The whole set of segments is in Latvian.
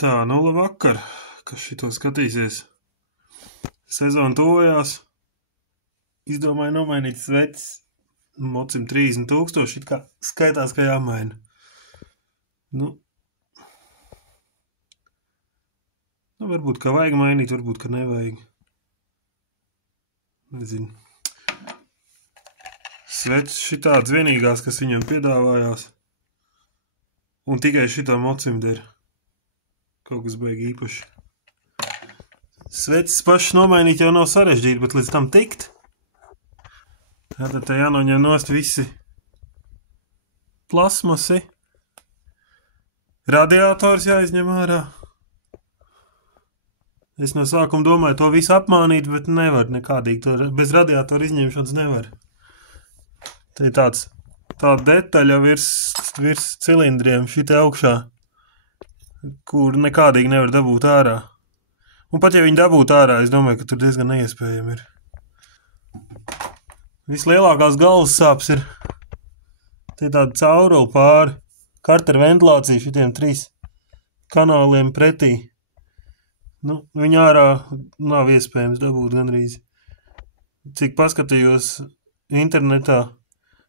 Tā, nu labvakar, kas šito skatīsies. Sezona tojās. Izdomāju nomainīt sveces. Mocim 30,000, it kā skaitās, ka jāmaina. Nu, varbūt, ka vajag mainīt, varbūt, ka nevajag. Nezinu. Sveces šitāds vienīgās, kas viņam piedāvājās. Un tikai šitā mocim der. Kaut kas baigi īpaši. Sveces pašas nomainīt jau nav sarežģīti, bet līdz tam tikt. Tātad te jānoņem nost visi plasmasi. Radiators jāizņem ārā. Es no sākuma domāju to visu apmānīt, bet nevar nekādīgi. To bez radiatora izņemšanas nevar. Te ir tāda detaļa virs cilindriem šite augšā, kur nekādīgi nevar dabūt ārā. Un pat ja viņi dabūtu ārā, es domāju, ka tur diezgan neiespējami ir. Vislielākās galvas sāpes ir te tāda caurula pāri, kartera ventilācija šitiem 3 kanāliem pretī. Nu, viņa ārā nav iespējams dabūt gandrīz. Cik paskatījos internetā,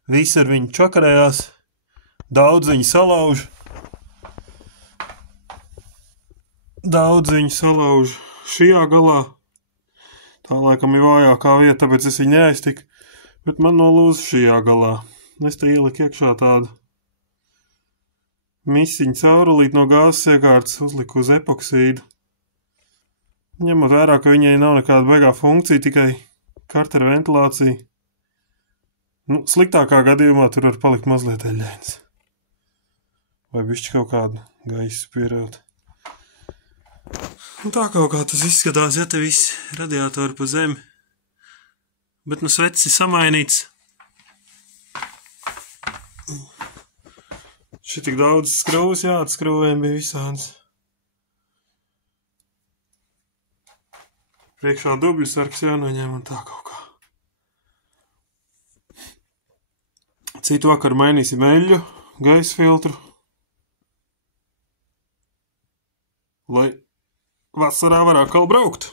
visi ar viņu čakarējās, daudz viņu salauž. Daudz viņu salauž šajā galā. Tā laikam ir vājākā vieta, tāpēc es viņu neaiztiku. Bet man nolūza šajā galā. Es te ieliku iekšā tādu misiņu caurulīt no gāzes iekārtas, uzliku uz epoksīdu. Ņemot vērā, ka viņai nav nekāda baigā funkcija, tikai kartera ventilācija. Nu, sliktākā gadījumā tur var palikt mazliet eļļains. Vai bišķi kaut kādu gaisu pieraut. Un tā kaut kā tas izskatās, ja te viss radiatori pa zemi. Bet nu sveces ir samainīts. Šitik daudz skrūvas jāatskrūvēm bija visāds. Priekšā dubļu sarks jānoņem un tā kaut kā. Citu vakar mainīsim eļļu, gaisa filtru. Lai vasarā var atkal braukt.